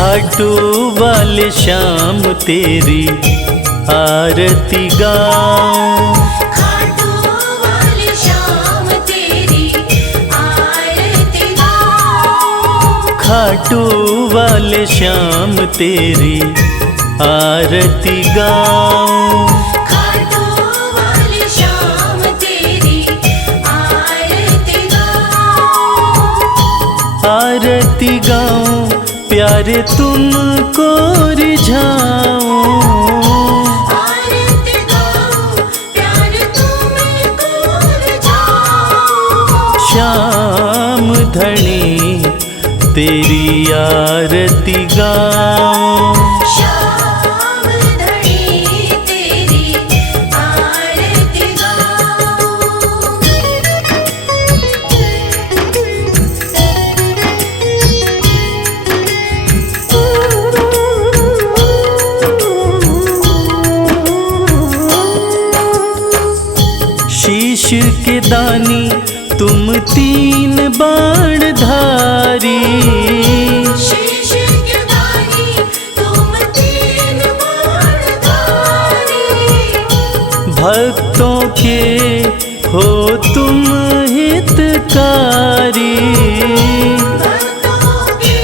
खाटू वाले श्याम तेरी आरती गाऊं, खाटू वाले श्याम तेरी आरती गाऊं, खाटू वाले श्याम तेरी आरती गाऊं, खाटू वाले श्याम तेरी आरती गाऊं, आरती गाऊं प्यारे तुमको रिझाऊं, आरती गाऊं प्यार तुमको रिझाऊं, श्याम धनी तेरी आरती गाऊं, श्याम धनी तेरी आरती गाऊं। शीश के दानी तुम तीन बाण धारी, शीश के दानी तुम तीन बाणधारी, भक्तों के हो तुम हितकारी, भक्तों के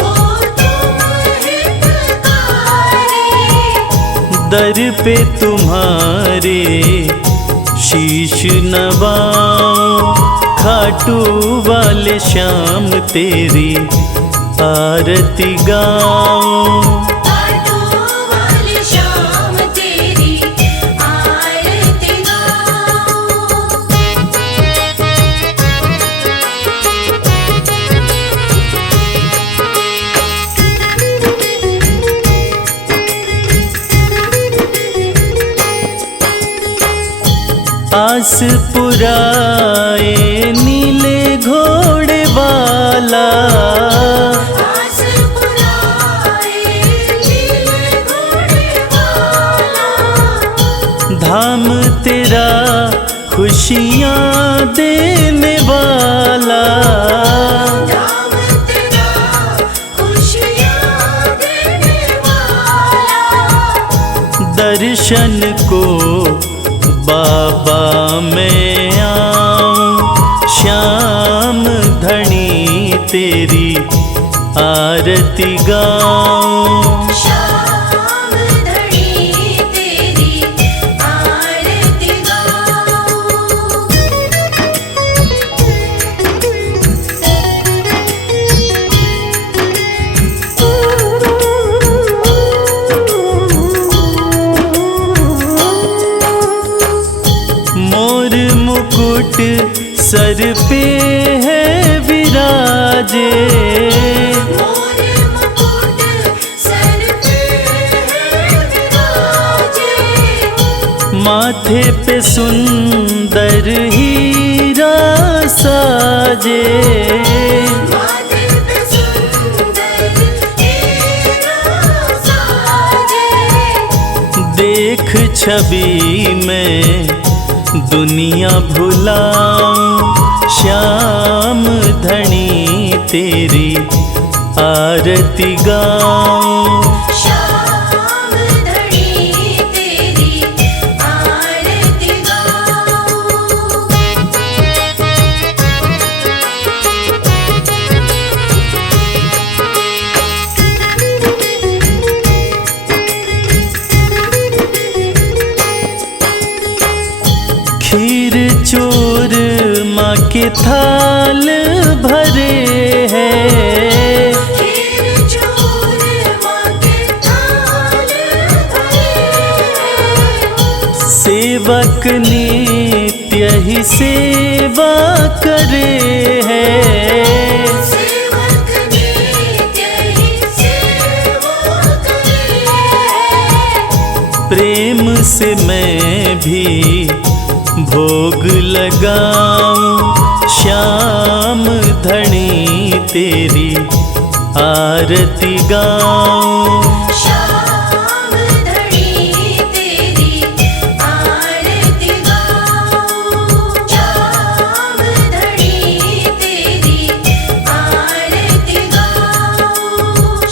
हो तुम हितकारी, दर पे तुम्हारे शीश नवाऊं, खाटू वाले श्याम तेरी आरती गाऊं, खाटू वाले श्याम तेरी आरती गाऊं। आस पुराए नीले घोड़े वाला, आस पुराए नीले घोड़े वाला, धाम तेरा खुशियाँ देने वाला, धाम तेरा खुशियाँ देने वाला, दर्शन को बाबा मैं आऊं, श्याम धनी तेरी आरती गाऊं, श्याम धनी तेरी आरती गाऊं। मोर मुकुट सर पे है विराजे, मोर मुकुट सर पे है विराजे, माथे पे सुंदर हीरा साजे, माथे पे सुंदर हीरा साजे, देख छवि में दुनिया भुलाऊं, श्याम धनी तेरी आरती गाऊं, श्याम धनी तेरी आरती गाऊं। खीर चूर माँ के थाल भरे हैं, खीर चूर माँ के थाल भरे हैं, सेवक नित्य ही सेवा करे हैं, सेवक नित्य ही सेवा करे हैं, प्रेम से मैं भी भोग लगाऊं, श्याम धनी तेरी आरती गाऊं, श्याम धनी तेरी आरती गाऊं, श्याम धनी तेरी आरती गाऊं।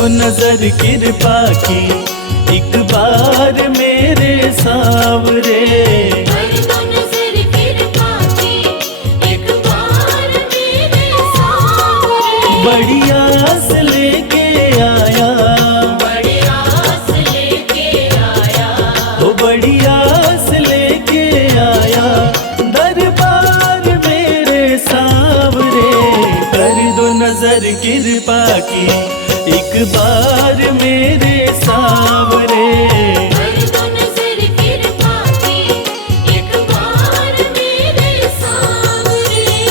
दो नजर कृपा की एक बार मेरे सावरे। कर दो नजर कृपा की एक बार मेरे सावरे। बड़ी आस लेके आया, बड़ी आस लेके आया, ओ बड़ी आस लेके आया दरबार मेरे सावरे। कर दो नजर कृपा की एक बार मेरे सावरे। कर दो नजर कृपा की एक बार मेरे सावरे।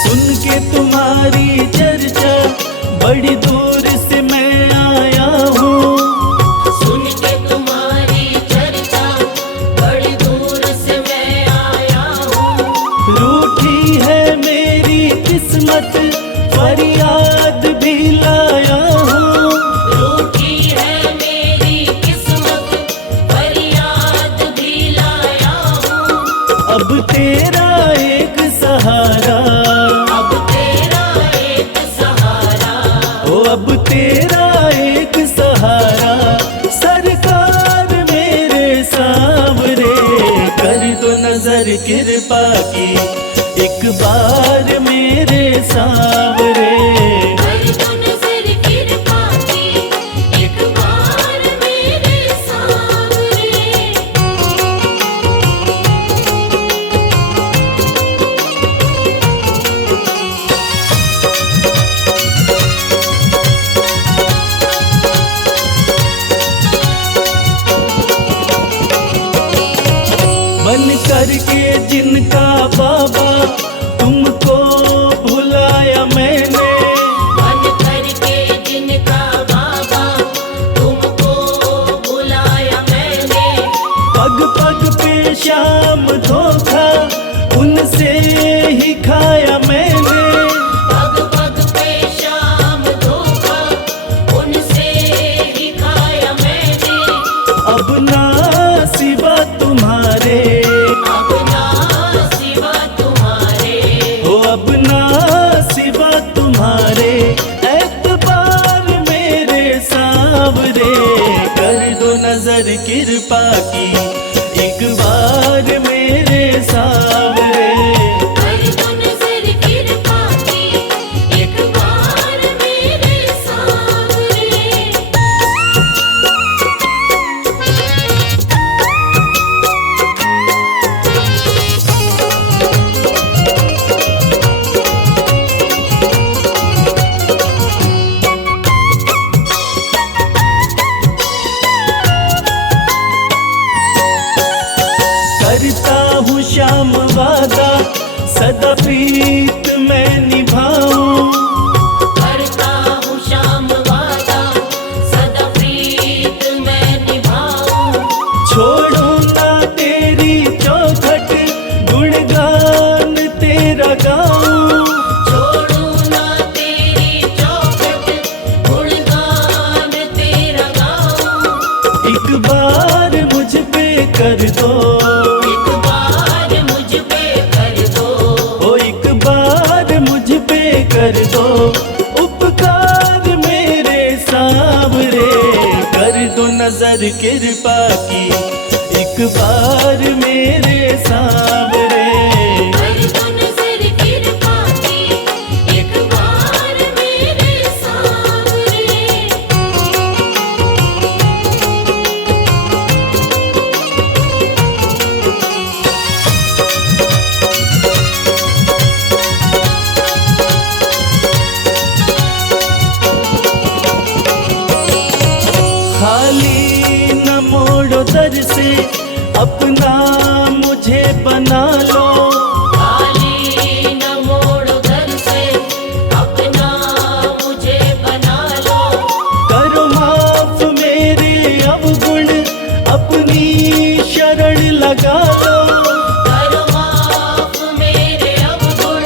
सुन के तुम्हारी चर्चा बड़ी दूर से मैं आया हूँ। सुन के तुम्हारी चर्चा बड़ी दूर से मैं आया हूँ। रूठी है मेरी किस्मत फरियाद भी लाया हूँ। रूठी है मेरी किस्मत फरियाद भी लाया हूँ। अब तेरा एक सहारा, अब तेरा एक सहारा, ओ अब तेरा एक सहारा सरकार मेरे सावरे। कर दो नजर कृपा की एक बार मेरे सावरे। कर दो नजर कृपा की एक बार मेरे सावरे। बन करके जिनका बाबा तुमको भुलाया मैंने। बन करके जिनका बाबा तुमको बुलाया मैंने। पग पग पे शाम धोखा उनसे ही खाया मैंने। पग पग पे शाम धोखा उनसे ही खाया मैंने। अब ना सिवा तुम्हारे, अब ना सिवा तुम्हारे, हो अब ना सिवा तुम्हारे एतबार मेरे सावरे। कर दो नजर कृपा की एक बार मेरे सावरे। कर दो नजर कृपा की एक बार मेरे सावरे। करता हूँ श्याम वादा सदा प्रीत मैं निभाऊं। करता हूँ श्याम वादा सदा प्रीत मैं निभाऊं। छोड़ू ना तेरी चौखट गुणगान तेरा गाऊं। छोड़ू ना तेरी चौखट गुणगान तेरा गाऊं। एक बार मुझ पे कर दो, एक बार मुझ पे कर दो। ओ एक बार मुझ पे कर दो उपकार मेरे सावरे। कर दो नजर कृपा की एक बार मेरे सावरे। कर दो नजर कृपा की एक बार मेरे सावरे। खाली न मोड़ो दर से अपना मुझे बना लो। खाली न मोड़ो घर से अपना मुझे बना लो। करो माफ मेरे अवगुण अपनी शरण लगा लो। करो माफ मेरे अवगुण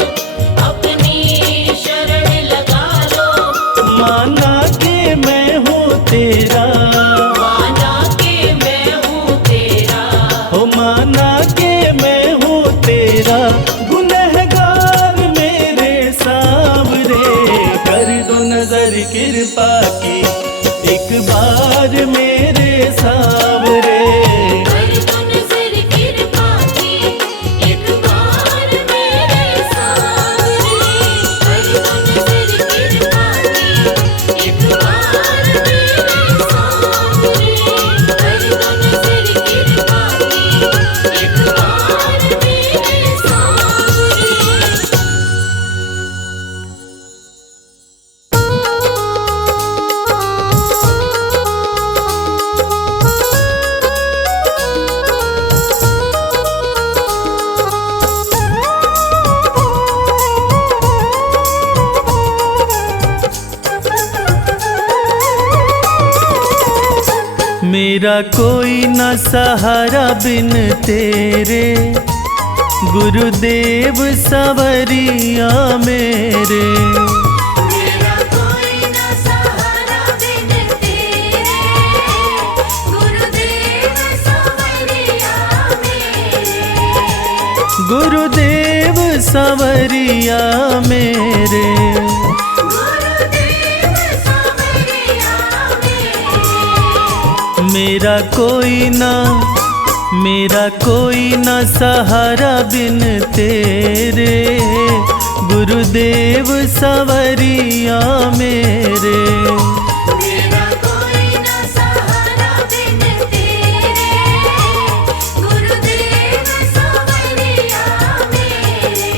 मेरा कोई न सहारा बिन तेरे, गुरुदेव सवरिया मेरे। मेरा कोई न सहारा बिन तेरे, गुरुदेव सवरिया मेरे। गुरुदेव सवरिया मेरे। गुरुदेव सवरिया मेरे। मेरा कोई न सहारा बिन तेरे, गुरुदेव सवरिया मेरे। मेरा कोई न सहारा बिन तेरे, गुरुदेव सवरिया मेरे।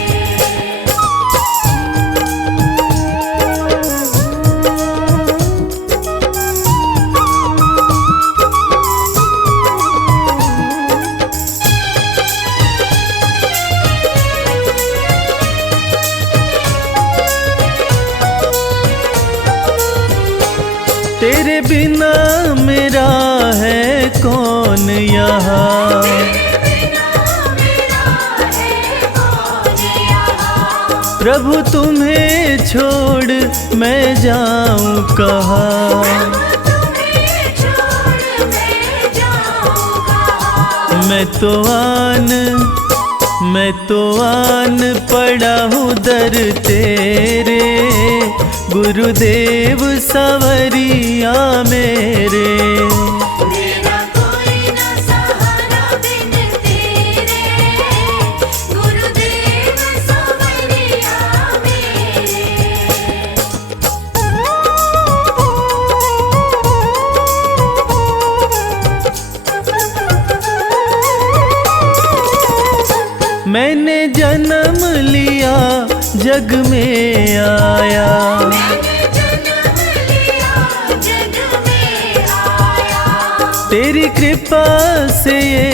तेरे बिना मेरा है कौन यहाँ, प्रभु तुम्हें छोड़ मैं जाऊं कहाँ। मैं तो आन पड़ा हूँ दर तेरे, गुरुदेव सवरिया मेरे। मेरा कोई न सहारा बिन तेरे, गुरुदेव सवरिया मेरे। मैंने जन्म लिया जग में आया, मैंने जन्म लिया जग में आया। तेरी कृपा से ये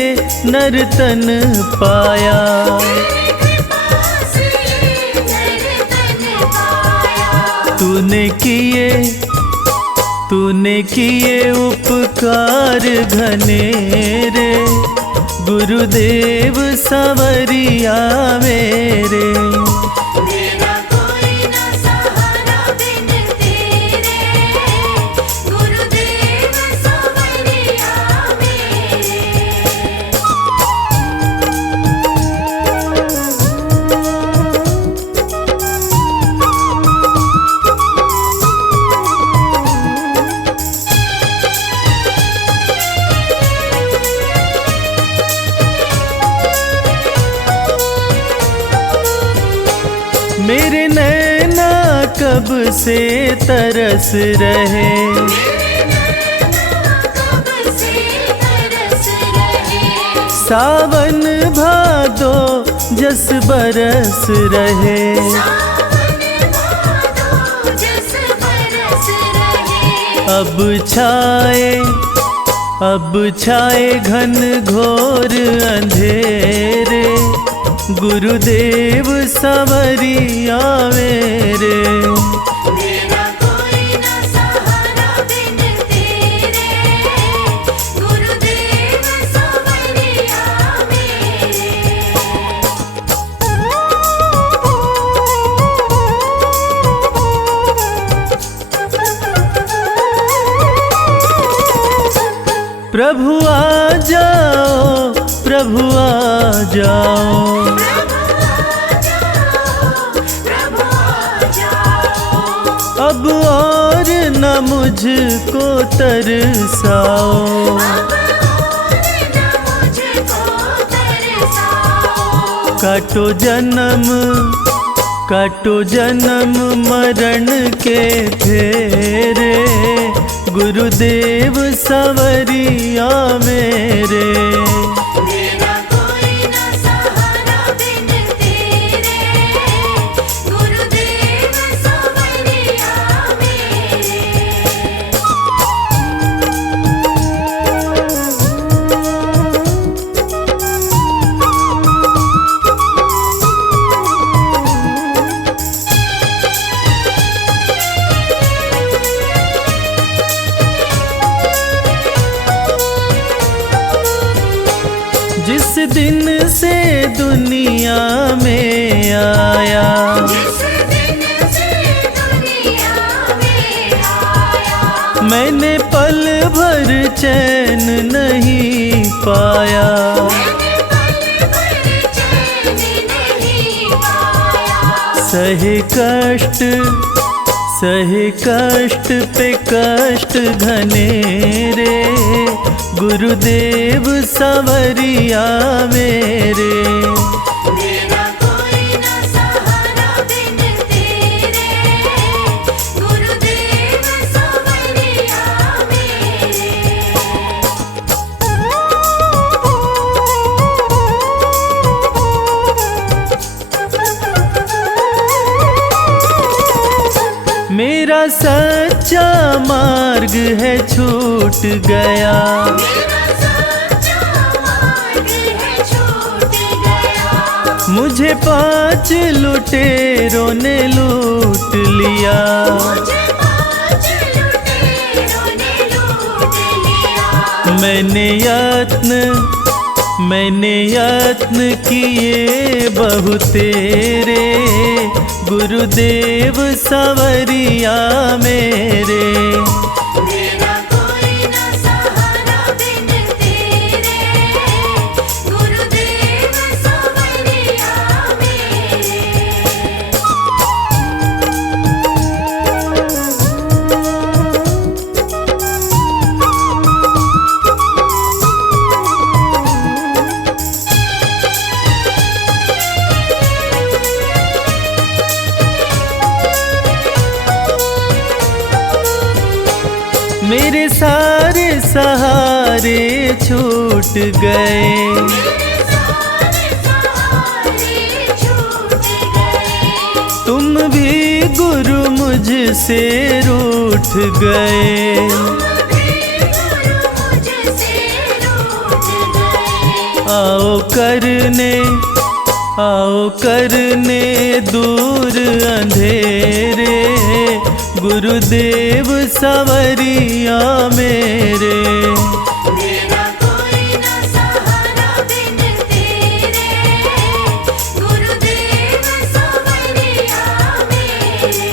नर्तन पाया। तेरी कृपा से नर्तन पाया। तूने किए उपकार घनेरे, गुरुदेव सवरिया मेरे। मेरा कोई न सहारा बिन तेरे, गुरुदेव सवरिया मेरे। मेरे नैना कब से तरस रहे, कब से तरस रहे। सावन भादो जस बरस रहे। सावन भादो जस बरस रहे। अब छाए घन घोर अंधेरे, गुरुदेव सवरिया मेरे। मेरा कोई न सहारा बिन तेरे, गुरुदेव सवरिया मेरे। प्रभु आ जाओ, प्रभु आ जाओ। अब और न मुझको तरसाओ, काटो जन्म मरण के फेरे, गुरुदेव सवरिया मेरे। मेरा कोई न सहारा बिन तेरे, गुरुदेव सवरिया मेरे। जिस दिन से दुनिया में आया, जिस दिन से दुनिया में आया, मैंने पल भर चैन नहीं पाया। मैंने पल भर चैन नहीं पाया। सहे कष्ट पे कष्ट घने रे, गुरुदेव सवरिया मेरे। मेरा कोई न सहारा बिन तेरे, गुरुदेव सवरिया मेरे। मेरा सच्चा मार्ग है छूट गया, मेरा सच्चा मार्ग है छूट गया। मुझे 5 लुटेरों ने लूट लिया। मुझे 5 लुटेरों ने लूट लिया। मैंने यत्न किए बहु तेरे, गुरुदेव सवरिया मेरे। मेरा कोई न सहारा बिन तेरे, गुरुदेव सवरिया मेरे। मेरे सारे सहारे छूट गए, मेरे सारे सहारे छूट गए। तुम भी गुरु मुझसे रूठ गए। तुम भी गुरु मुझसे रूठ गए। आओ करने दूर अंधेरे, गुरुदेव सवरिया मेरे। मेरा कोई न सहारा बिन तेरे, गुरुदेव सवरिया मेरे।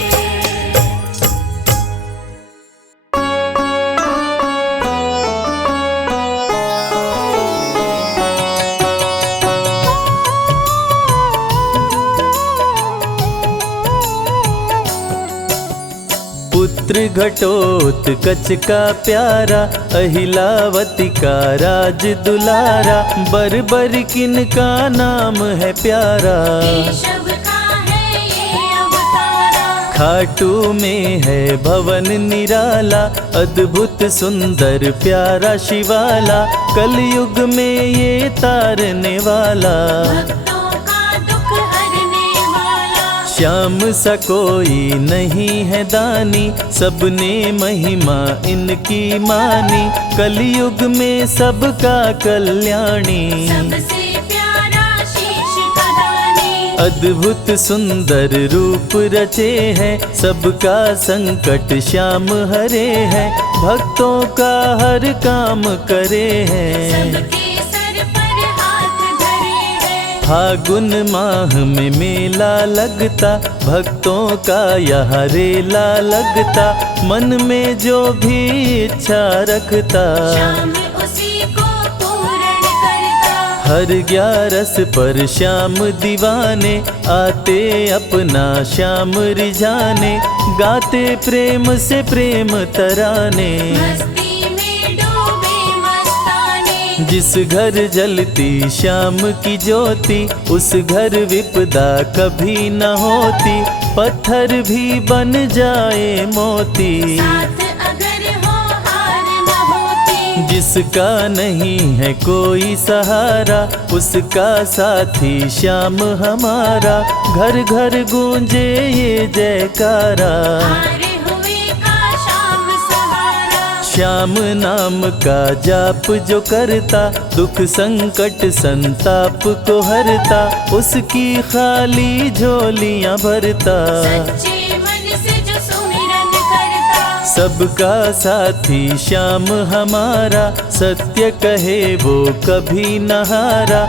पुत्र घटोत्कच का प्यारा, अहिलावती का राज दुलारा, बरबर किन का नाम है प्यारा। केशव का है ये अवतारा, खाटू में है भवन निराला, अद्भुत सुंदर प्यारा शिवाला, कलयुग में ये तारने वाला। भक्तों का दुख हरने वाला, श्याम सा कोई नहीं है दानी, सबने महिमा इनकी मानी, कलयुग में सबका कल्याणी। सबसे प्यारा शीश का दानी, अद्भुत सुंदर रूप रचे हैं, सबका संकट श्याम हरे हैं, भक्तों का हर काम करे हैं। सबके सर पर हाथ धरे हैं। फागुन माह में मेला लगता, भक्तों का यहाँ रेला लगता, मन में जो भी इच्छा रखता, श्याम उसी को पूर्ण करता। हर 11 पर श्याम दीवाने, आते अपना श्याम रिझाने, गाते प्रेम से प्रेम तराने। मस्ती में डूबे मस्ताने, जिस घर जलती श्याम की ज्योति, उस घर विपदा कभी न होती, पत्थर भी बन जाए मोती। साथ अगर हो हार न होती, जिसका नहीं है कोई सहारा, उसका साथी श्याम हमारा, घर घर गूंजे ये जयकारा। हारे हुए का श्याम सहारा, श्याम नाम का जाप जो करता, दुख संकट संताप को हरता, उसकी खाली झोलियां भरता। सच्चे मन से जो सुमिरन करता, सबका साथी श्याम हमारा, सत्य कहे वो कभी न हारा,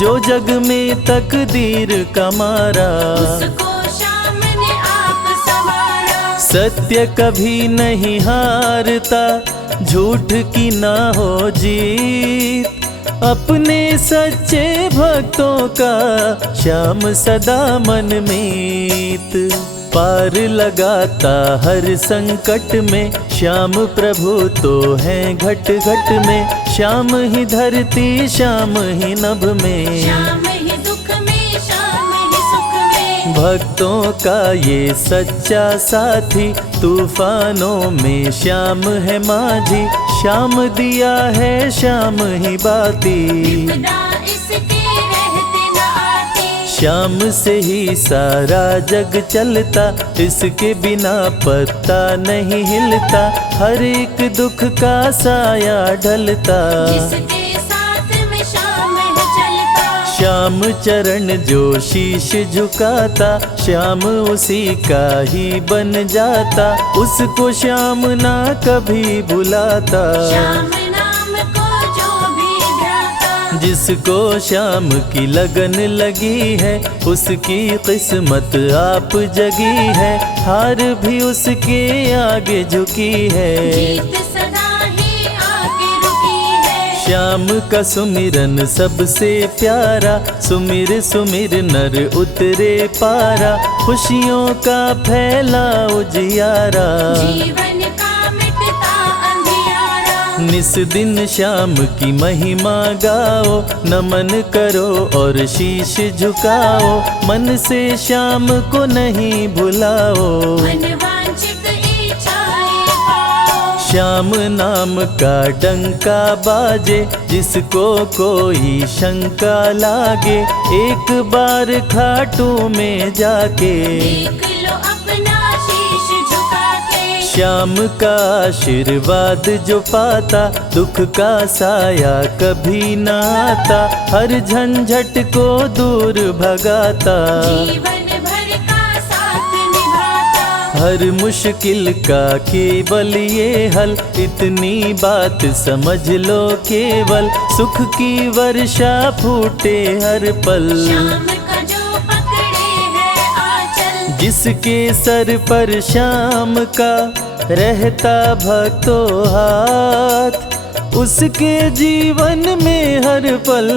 जो जग में तकदीर का मारा। उसको श्याम ने आप संवारा। सत्य कभी नहीं हारता, झूठ की ना हो जीत, अपने सच्चे भक्तों का श्याम सदा मन मीत। पार लगाता हर संकट में, श्याम प्रभु तो हैं घट घट में, श्याम ही धरती श्याम ही नभ में, श्याम ही दुख में श्याम ही सुख में। भक्तों का ये सच्चा साथी, तूफानों में श्याम है माझी, श्याम दिया है श्याम ही बाती, विपदा इसके रहते न आती। श्याम से ही सारा जग चलता, इसके बिना पत्ता नहीं हिलता, हर एक दुख का साया ढलता, जिसके साथ में श्याम है चलता। श्याम चरण जो शीश झुकाता, श्याम उसी का ही बन जाता, उसको श्याम ना कभी भुलाता। श्याम नाम को जो भी ध्याता, जिसको श्याम की लगन लगी है, उसकी किस्मत आप जगी है, हार भी उसके आगे झुकी है, जीत सदा ही आगे रुकी है। श्याम का सुमिरन सबसे प्यारा, सुमिर सुमिर नर उतरे पारा, खुशियों का फैला उजियारा, जीवन का मिटता अंधियारा। निस दिन श्याम की महिमा गाओ, नमन करो और शीश झुकाओ, मन से श्याम को नहीं भुलाओ, मन वांछित इच्छाएं पाओ। श्याम नाम का डंका बाजे, जिसको कोई शंका लागे, एक बार खाटू में जाके, देख लो अपना शीश झुका के। श्याम का आशीर्वाद जो पाता, दुख का साया कभी न आता, हर झंझट को दूर भगाता, जीवन भर का साथ निभाता। हर मुश्किल का केवल ये हल, इतनी बात समझ लो केवल, सुख की वर्षा फूटे हर पल, श्याम का जो पकड़े है आंचल, जिसके सर पर श्याम का रहता भक्तों हाथ, उसके जीवन में हर पल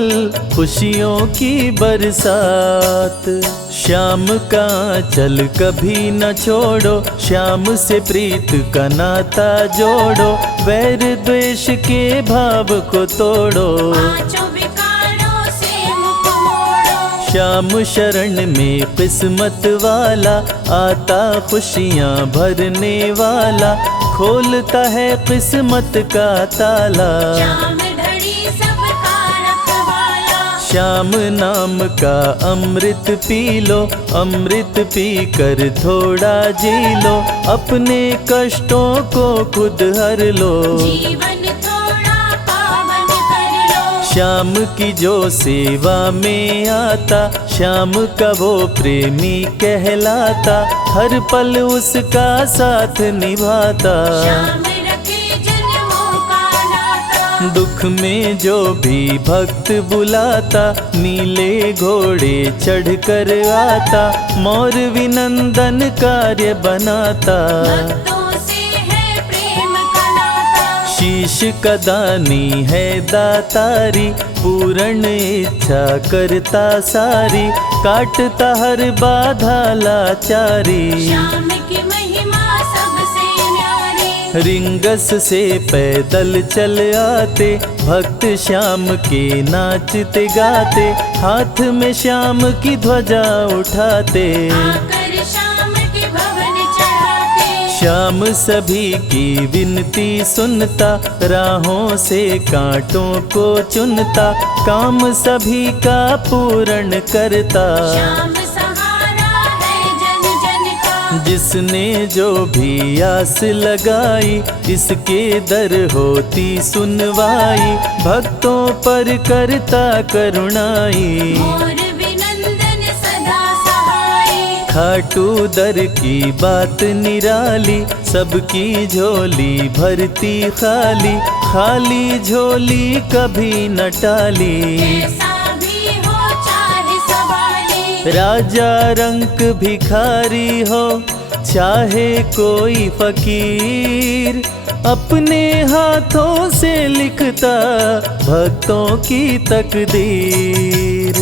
खुशियों की बरसात। श्याम का चल कभी न छोड़ो, श्याम से प्रीत का नाता जोड़ो, वैर द्वेष के भाव को तोड़ो, पांचों विकारों से मुख मोड़ो। श्याम शरण में किस्मत वाला, आता खुशियाँ भरने वाला, खोलता है किस्मत का ताला, श्याम धड़ी सबका रखवाला। श्याम नाम का अमृत पी लो, अमृत पी कर थोड़ा जी लो, अपने कष्टों को खुद हर लो, जीवन थोड़ा पावन कर लो। श्याम की जो सेवा में आता, श्याम का वो प्रेमी कहलाता, हर पल उसका साथ निभाता, श्याम रखे जन्मों का नाता। दुख में जो भी भक्त बुलाता, नीले घोड़े चढ़ कर आता, मोर विनंदन कार्य बनाता, भक्तों से है प्रेम का नाता। शीश का दानी है दातारी, पूर्ण इच्छा करता सारी, काटता हर बाधा लाचारी, श्याम की महिमा सबसे न्यारी। रिंगस से पैदल चल आते, भक्त श्याम के नाचते गाते, हाथ में श्याम की ध्वजा उठाते, आकर श्याम के भवन चढ़ाते। श्याम सभी की विनती सुनता, राहों से कांटों को चुनता, काम सभी का पूर्ण करता, श्याम सहारा है जन जन का। जिसने जो भी आस लगाई, इसके दर होती सुनवाई, भक्तों पर करता करुणाई, और विनंदन सदा सहाय। खाटू दर की बात निराली, सबकी झोली भरती खाली, खाली झोली कभी न टाली। कैसा भी हो चाहे सवाली, राजा रंक भिखारी हो चाहे कोई फकीर, अपने हाथों से लिखता भक्तों की तकदीर।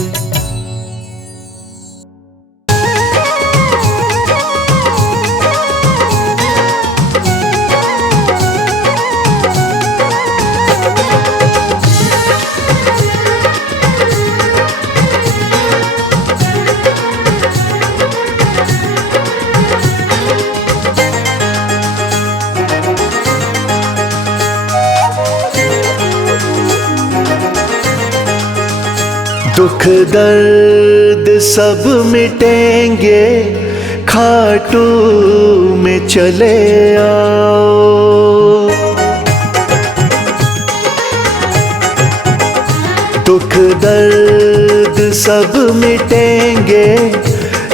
दुख दर्द सब मिटेंगे, खाटू में चले आओ। दुख दर्द सब मिटेंगे,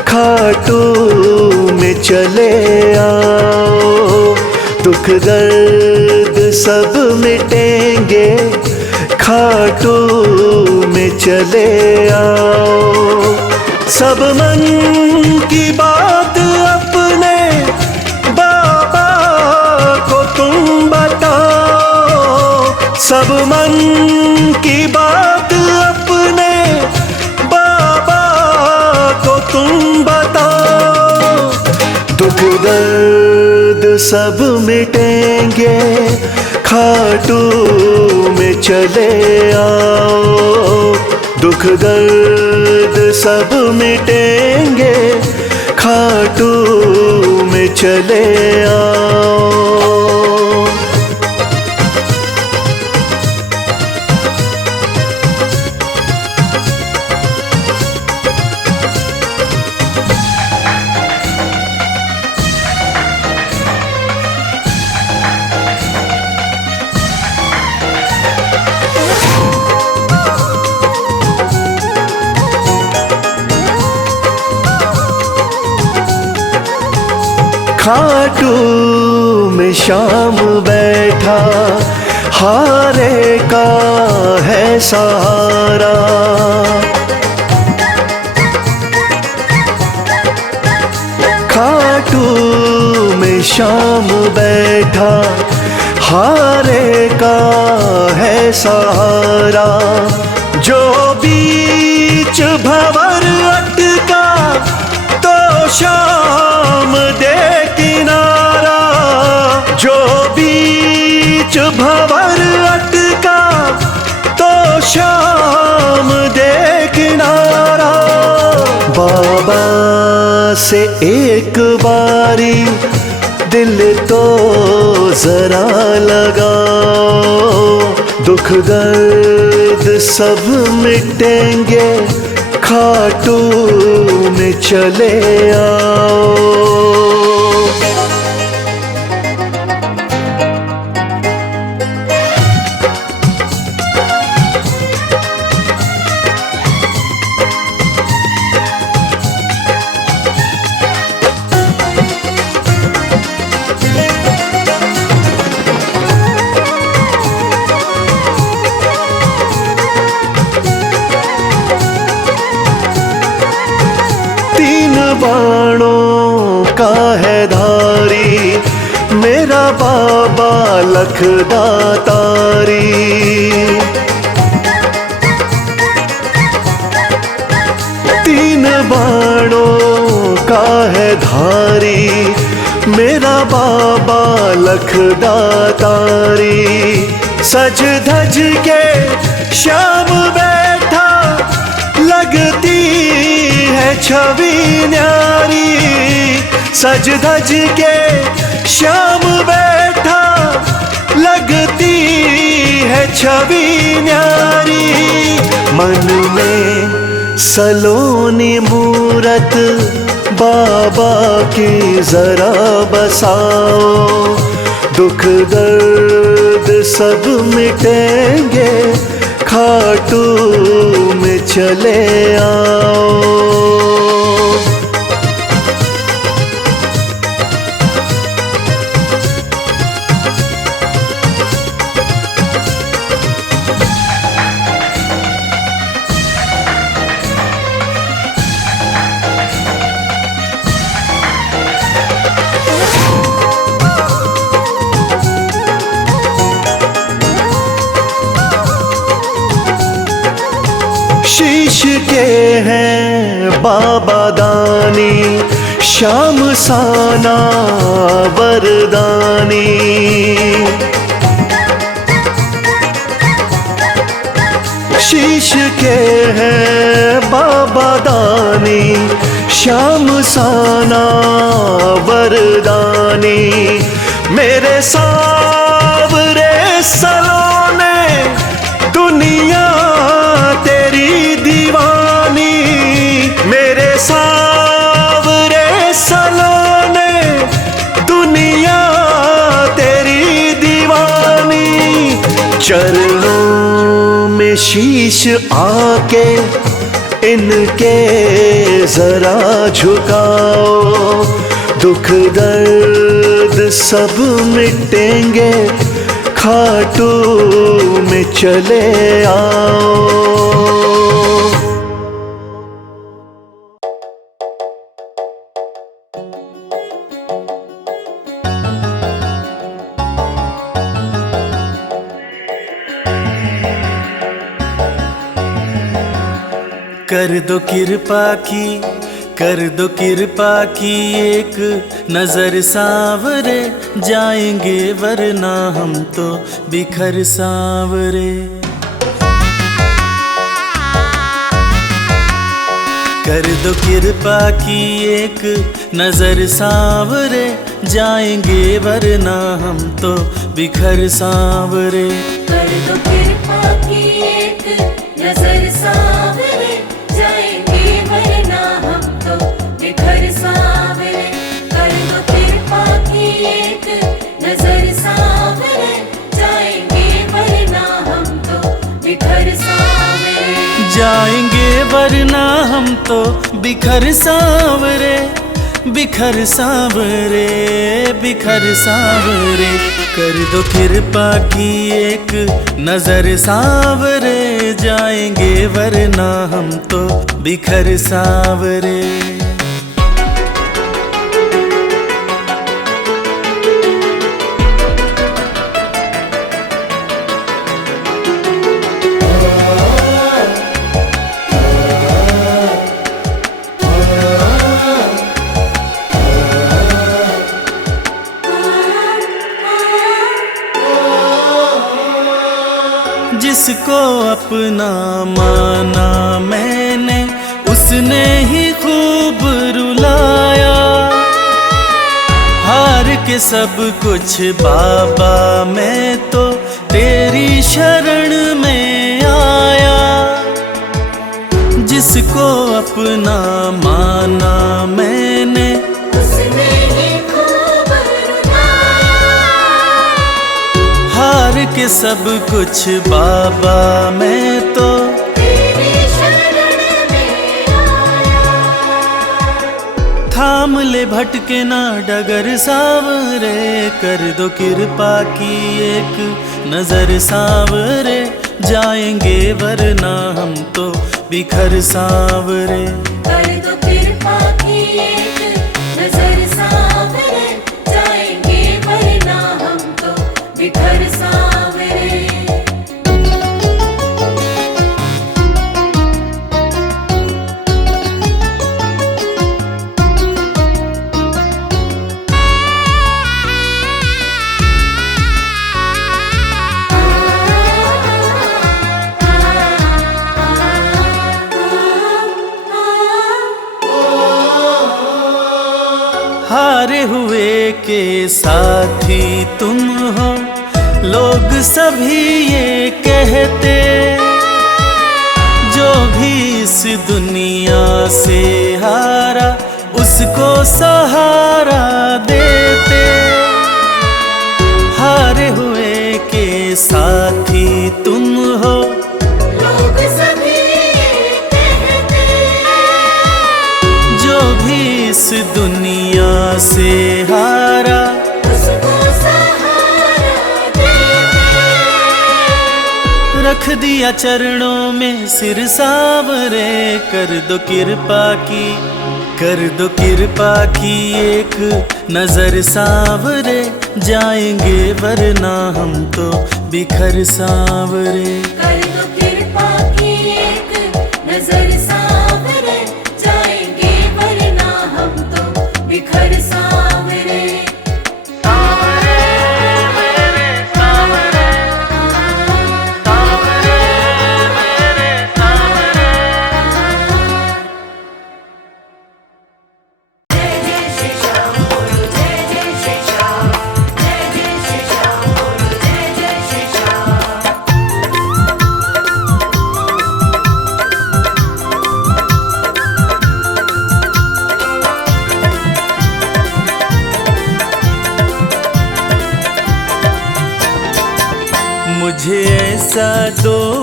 खाटू में चले आओ। दुख दर्द सब मिटेंगे, खाटू में चले आओ। सब मन की बात अपने बाबा को तुम बताओ। सब मन की बात अपने बाबा को तुम बताओ। दुख दर्द सब मिटेंगे, खाटू में चले आओ। दुख दर्द सब मिटेंगे, खाटू में चले आओ। खाटू में शाम बैठा, हारे का है सहारा। खाटू में शाम बैठा, हारे का है सहारा। जो बीच भंवर अटका, तो शाम दे किनारा। जो बीच भंवर अटका, तो शाम दे किनारा। बाबा से एक बारी दिल तो जरा लगाओ। दुख दर्द सब मिटेंगे, खाटू में चले आओ। बाणों का है धारी, मेरा बाबा लखदातारी। तीन बाणों का है धारी, मेरा बाबा लखदातारी। सज धज के श्याम बैठा, लगती है छवि न्यारी। सज धज के श्याम बैठा, लगती है छवि न्यारी। मन में सलोनी मूरत बाबा की जरा बसाओ। दुख दर्द सब मिटेंगे, खाटू में चले आओ। शीश के हैं बाबा दानी, श्याम साना वरदानी। शीश के हैं बाबा दानी, श्याम साना वरदानी। मेरे सावरे सलोने दुनिया तेरी दीवानी। मेरे सावरे सलोने दुनिया तेरी दीवानी। चरणों में शीश आके इनके जरा झुकाओ, दुख दर्द सब मिटेंगे, खाटू में चले आओ। कर दो कृपा की, कर दो कृपा की, एक नजर सावरे जाएंगे वरना हम तो बिखर सावरे। कर दो कृपा की, एक नजर सावरे जाएंगे वरना हम तो बिखर सावरे। कर दो कृपा की, एक नजर सावरे जाएंगे वरना हम तो बिखर सावरे। कर दो कृपा की, एक नजर सावरे जाएंगे वरना हम तो बिखर सावरे। जाएंगे वरना हम तो बिखर सावरे, बिखर सावरे, बिखर सावरे। कर दो कृपा की, एक नजर सावरे जाएंगे वरना हम तो बिखर सावरे। जिसको अपना माना मैंने, उसने ही खूब रुलाया। हार के सब कुछ बाबा मैं तो तेरी शरण में आया। जिसको अपना माना मैंने, उसने ही खूब रुलाया। हार के सब कुछ बाबा मैं तो तेरी शरण में आया। थाम ले भटके ना डगर सावरे। कर दो कृपा की, एक नजर सावरे जाएंगे वरना हम तो बिखर सावरे। कर दो कृपा की, एक नजर सावरे जाएंगे वरना हम तो बिखर सावरे। हारे हुए के साथी तुम हो, लोग सभी ये कहते। जो भी इस दुनिया से हारा, उसको सहारा देते। हारे हुए के साथी तुम हो, लोग सभी ये कहते। जो भी इस दुनिया से हारा, उसको सहारा देते। रख दिया चरणों में सिर सावरे। कर दो कृपा की, कर दो कृपा की, एक नजर सावरे जाएंगे वरना हम तो बिखर सावरे। कर दो कृपा की, एक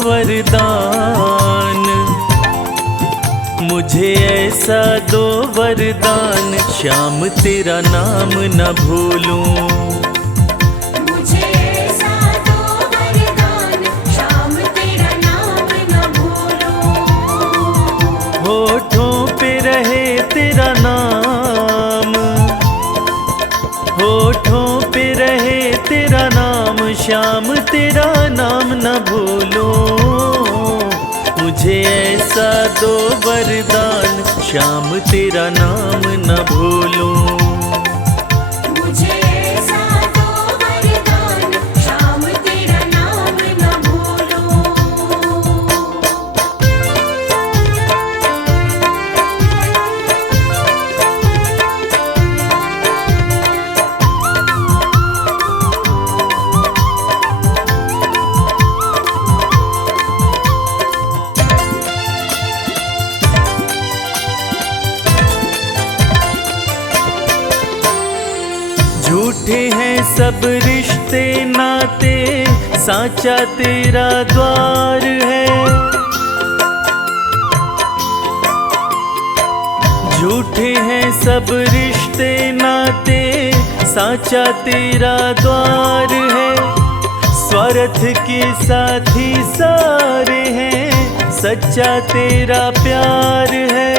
वरदान, मुझे ऐसा दो वरदान, श्याम तेरा नाम न भूलूं। मुझे ऐसा दो वरदान, श्याम तेरा नाम न भूलूं। होठों पे रहे तेरा नाम, होठों पे रहे तेरा नाम, श्याम तेरा नाम न भूलूं। मुझे ऐसा दो वरदान, श्याम तेरा नाम न भूलूं। मुझे ऐसा दो वरदान, श्याम तेरा नाम न भूलूं। झूठे हैं सब रिश्ते नाते, साचा तेरा द्वार है। झूठे हैं सब रिश्ते नाते, साचा तेरा द्वार है। स्वार्थ के साथी सारे हैं, सच्चा तेरा प्यार है।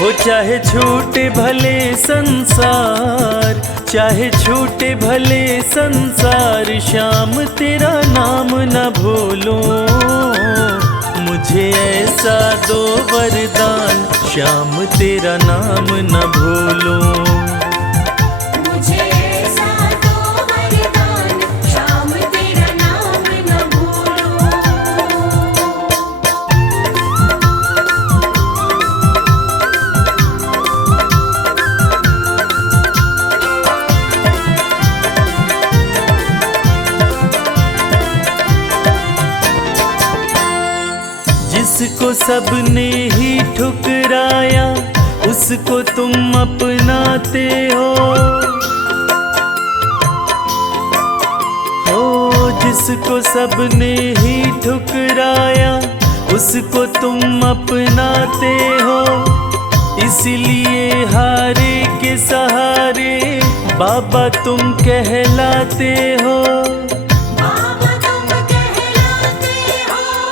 हो चाहे छूटे भले संसार, चाहे छूटे भले संसार, श्याम तेरा नाम न भूलूं। मुझे ऐसा दो वरदान, श्याम तेरा नाम न भूलूं। मुझे ऐसा दो वरदान, श्याम तेरा नाम न भूलूं। जिसको सबने ही ठुकराया, उसको तुम अपनाते हो। जिसको सबने ही ठुकराया, उसको तुम अपनाते हो। इसलिए हारे के सहारे बाबा तुम कहलाते हो।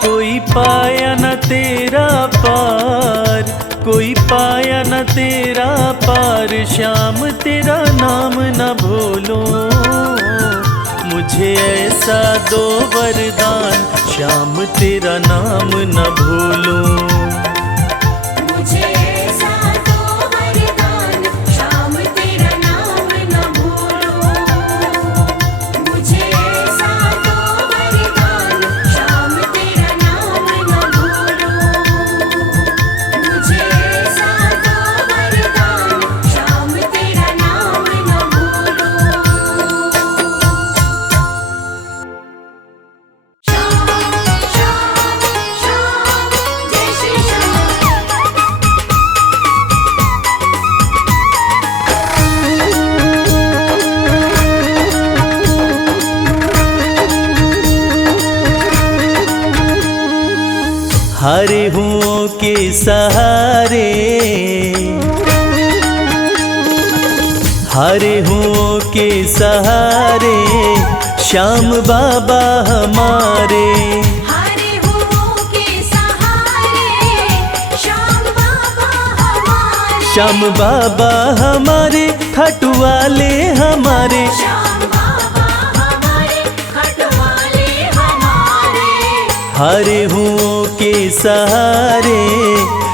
कोई पाया न तेरा पार, कोई पाया न तेरा पार, श्याम तेरा नाम न भूलूं। मुझे ऐसा दो वरदान, श्याम तेरा नाम न भूलूं। मुझे ऐसा दो वरदान, श्याम तेरा नाम न भूलूं। मुझे ऐसा दो वरदान, श्याम तेरा नाम न भूलूं। मुझे ऐसा दो वरदान, श्याम तेरा नाम न भूलूं। श्याम श्याम श्याम जय श्री श्याम। हारे हुओं के सहारे, हारे हुओं के सहारे, श्याम बाबा हमारे। हरे हुओं के सहारे, श्याम बाबा हमारे। श्याम बाबा हमारे, खाटू वाले हमारे। श्याम बाबा हमारे, खटवाले हमारे। हारे हुओं के सहारे,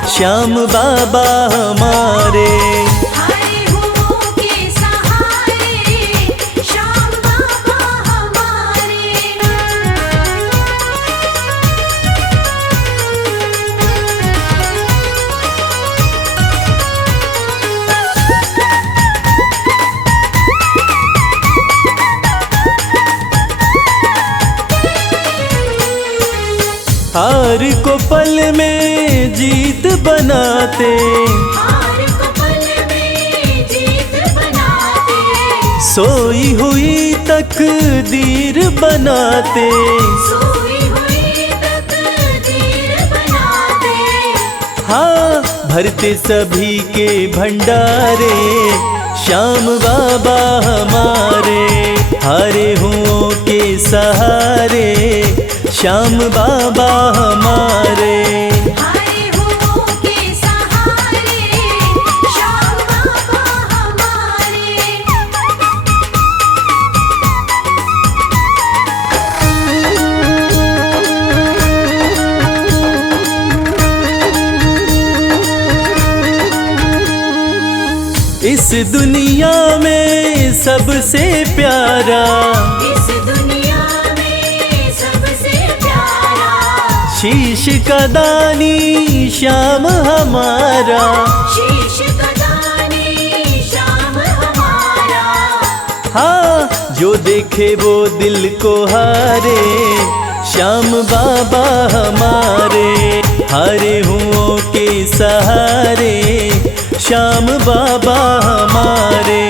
श्याम बाबा हमारे। हरे हुओं के सहारे, श्याम बाबा हमारे। हार को पल में जीत बनाते, हार को पल में जीत बनाते। सोई हुई तकदीर बनाते, सोई हुई तकदीर बनाते, हाँ भरते सभी के भंडारे, श्याम बाबा हमारे। हारे हुओं के सहारे, श्याम बाबा हमारे। हारे हुओं के सहारे, श्याम बाबा हमारे। इस दुनिया में सबसे प्यारा, इस दुनिया में सबसे प्यारा, शीश का दानी श्याम हमारा। शीश का दानी श्याम हमारा। हाँ जो देखे वो दिल को हारे, श्याम बाबा हमारे। हारे हुओं के सहारे, श्याम बाबा हमारे।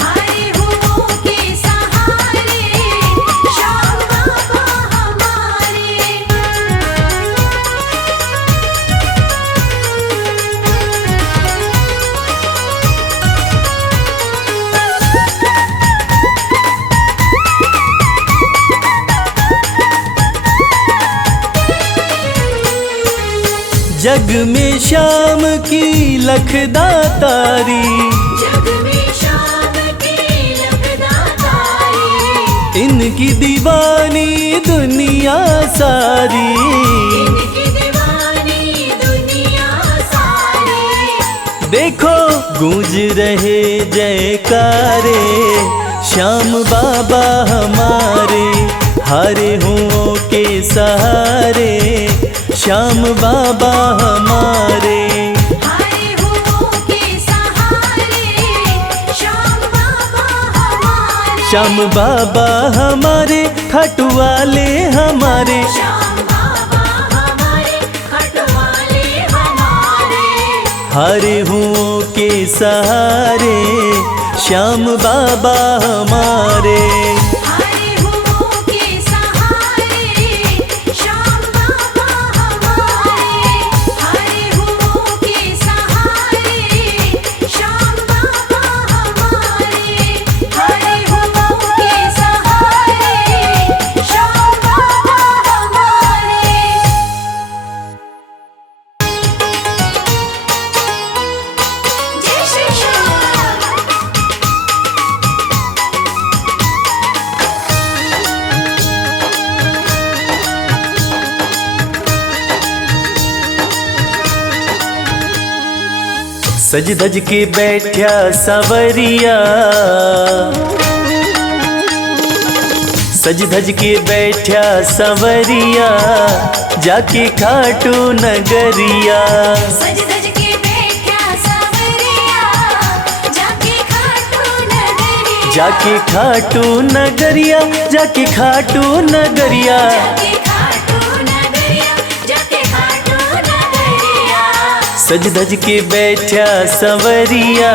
हारे हुओं के सहारे, श्याम बाबा हमारे। जग में श्याम की लखदातारी, जग में श्याम की लखदातारी, इनकी दीवानी दुनिया सारी। इनकी दीवानी दुनिया सारी। देखो गूंज रहे जयकारे, श्याम बाबा हमारे। हारे हुओं के सहारे, श्याम बाबा हमारे। हारे हुओं के सहारे, श्याम बाबा हमारे। श्याम बाबा हमारे, खाटू वाले हमारे। श्याम बाबा हमारे, खटवाले हमारे। हारे हुओं के सहारे, श्याम बाबा हमारे। हारे हुओं के सहारे, श्याम बाबा हमारे। हारे हुओं के सहारे, श्याम बाबा हमारे। हारे हुओं के सहारे, श्याम बाबा हमारे। जय श्री श्याम। सज धज के बैठा सवरिया, सज धज के बैठा सवरिया, जाके खाटू नगरिया। सज धज के बैठा सवरिया, जाके खाटू नगरिया। जाके खाटू नगरिया, जाके खाटू नगरिया। जाके खाटू नगरिया, जाके खाटू नगरिया। सज धज के बैठा सवरिया,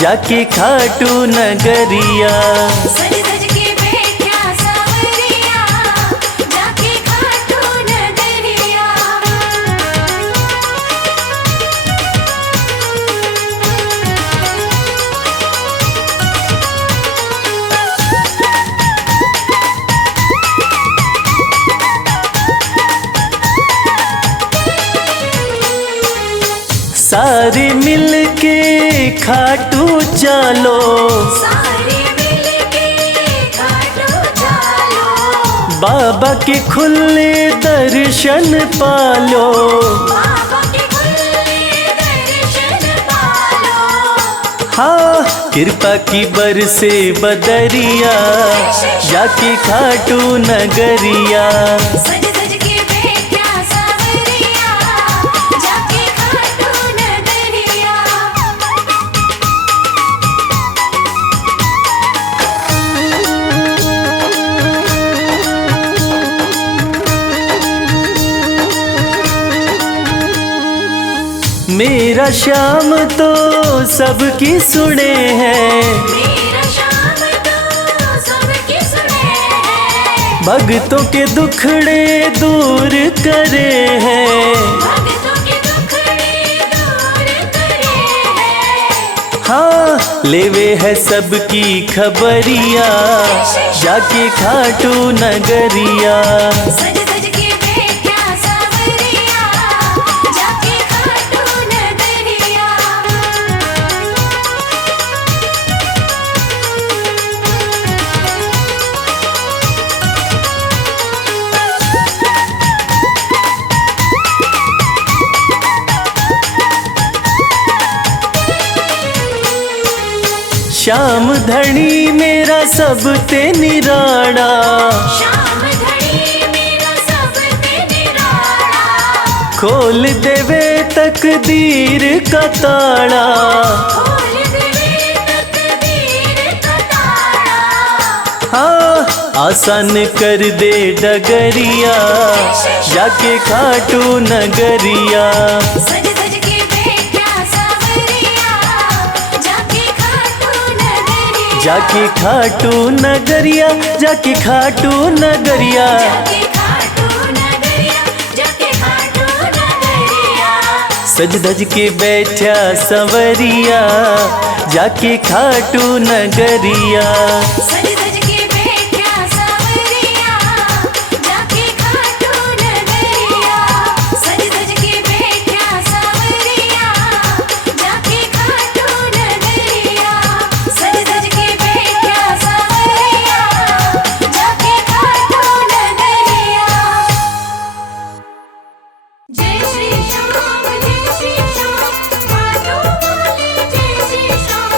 जाके खाटू नगरिया। सज धज के बैठा सवरिया, जाके खाटू नगरिया। सारे मिल के खाटू चलो, सारे मिलके खाटू चलो। बाबा के खुले दर्शन पालो। बाबा के खुले दर्शन पालो। हाँ कृपा की बरसे बदरिया, जाके खाटू नगरिया। सज धज के बैठा सवरिया, जाके खाटू नगरिया। मेरा श्याम तो सबकी सुने हैं, मेरा श्याम भक्तों के दुखड़े दूर करे हैं। भक्तों के दुखड़े दूर करे हैं। हाँ लेवे है सबकी खबरिया, जाके खाटू नगरिया। सज सज के बैठा सांवरिया, जाके खाटू नगरिया। श्याम धनी मेरा सब ते निराड़ा, श्याम धनी मेरा सब ते निराला। खोल देवे तकदीर का ताड़ा। खोल देवे तकदीर का ताला। हाँ आसान कर दे डगरिया, जाके खाटू नगरिया। सज सज के बैठा सांवरिया, जाके खाटू नगरिया। जाके खाटू नगरिया, जाके खाटू नगरिया। जाके खाटू नगरिया, जाके खाटू नगरिया। सज धज के बैठा संवरिया, जाके खाटू नगरिया। सज सज के बैठा सांवरिया, जाके खाटू नगरिया। सज सज के बैठा सांवरिया, जाके खाटू नगरिया। सज सज के बैठा सांवरिया, जाके खाटू नगरिया। जय श्री श्याम, जय श्री श्याम, खाटू वाले जय श्री श्याम।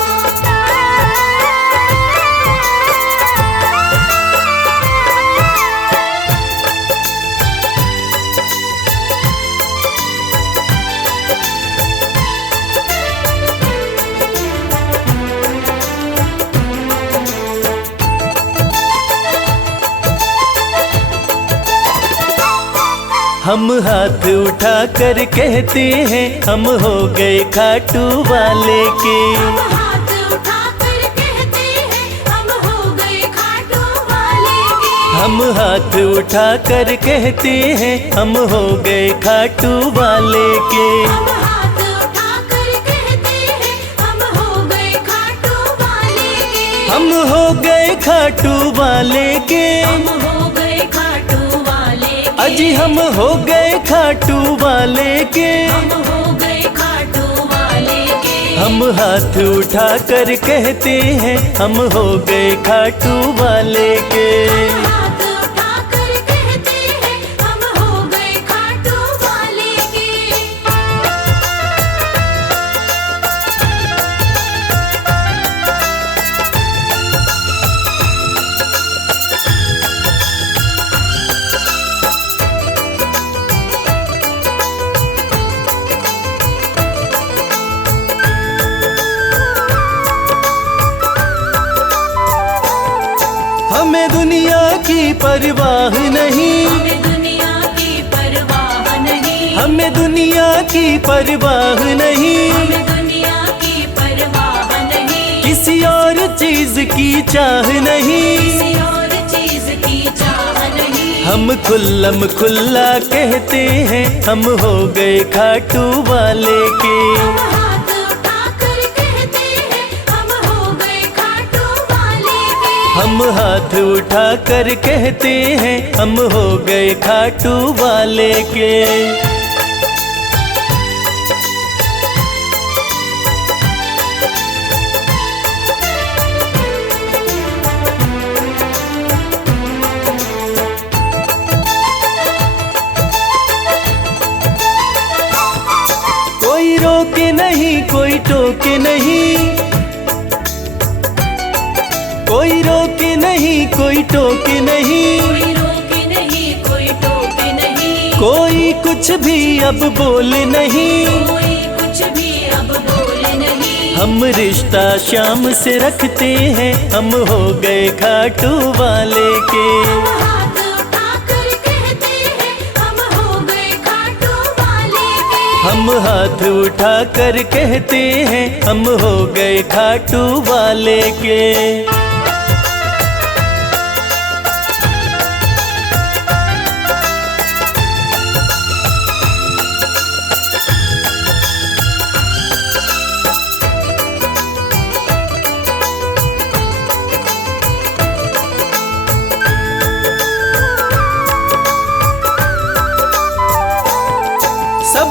हम हाथ उठा कर कहते हैं, हम हो गए खाटू वाले के। हम हाथ उठाकर कहते हैं, हम हो गए खाटू वाले के। हम हाथ उठा कर कहते हैं, हम हो गए खाटू वाले के। हम हाथ उठाकर कहते हैं, हम हो गए खाटू वाले के। हम हो गए खाटू वाले के। हम हो गए खाटू वाले के। अजी हम हो गए खाटू वाले के। हम हो गए खाटू वाले के। हम हाथ उठा कर कहते हैं, हम हो गए खाटू वाले के। हम हाथ उठाकर कहते हैं, हम हो गए खाटू वाले के। हमें दुनिया की परवाह नहीं, हमें दुनिया की परवाह नहीं। हमें दुनिया की परवाह नहीं। हमें दुनिया की परवाह नहीं। किसी और चीज की चाह नहीं। किसी और चीज की चाह नहीं। हम खुल्लम खुल्ला कहते हैं, हम हो गए खाटू वाले के। हम हाथ उठाकर कहते हैं, हम हो गए खाटू वाले के। हम हाथ उठा कर कहते हैं, हम हो गए खाटू वाले के। कोई रोके नहीं, कोई टोके नहीं। कोई रोके नहीं, कोई टोके नहीं। कोई रोके नहीं, कोई टोके नहीं। कोई कुछ भी अब बोले नहीं। कोई कुछ भी अब बोले नहीं। हम रिश्ता श्याम से रखते हैं, हम हो गए खाटू वाले के। हम हाथ उठाकर कहते हैं, हम हो गए खाटू वाले के। हम हाथ उठा कर कहते हैं, हम हो गए खाटू वाले के।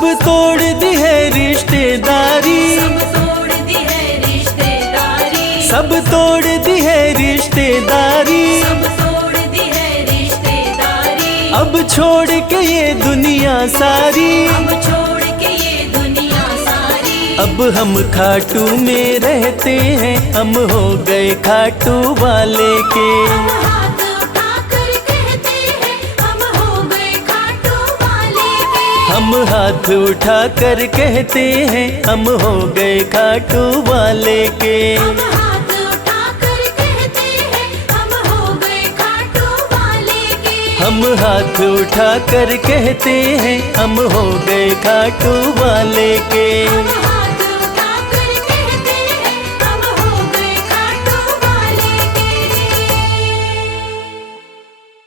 सब तोड़ दी है रिश्तेदारी, सब तोड़ दी है रिश्तेदारी, सब तोड़ दी है रिश्तेदारी। सब तोड़ दी है रिश्तेदारी। अब छोड़ के ये दुनिया सारी, अब छोड़ के ये दुनिया सारी। अब हम खाटू में रहते हैं, हम हो गए खाटू वाले के। हम हाथ उठाकर कहते हैं, हम हो गए खाटू वाले के। हम हाथ उठा कर कहते हैं, हम हो गए खाटू वाले के। हम हाथ उठाकर कहते हैं, हम हो गए खाटू वाले के। हम हाथ उठा कर कहते हैं, हम हो गए खाटू वाले के। हम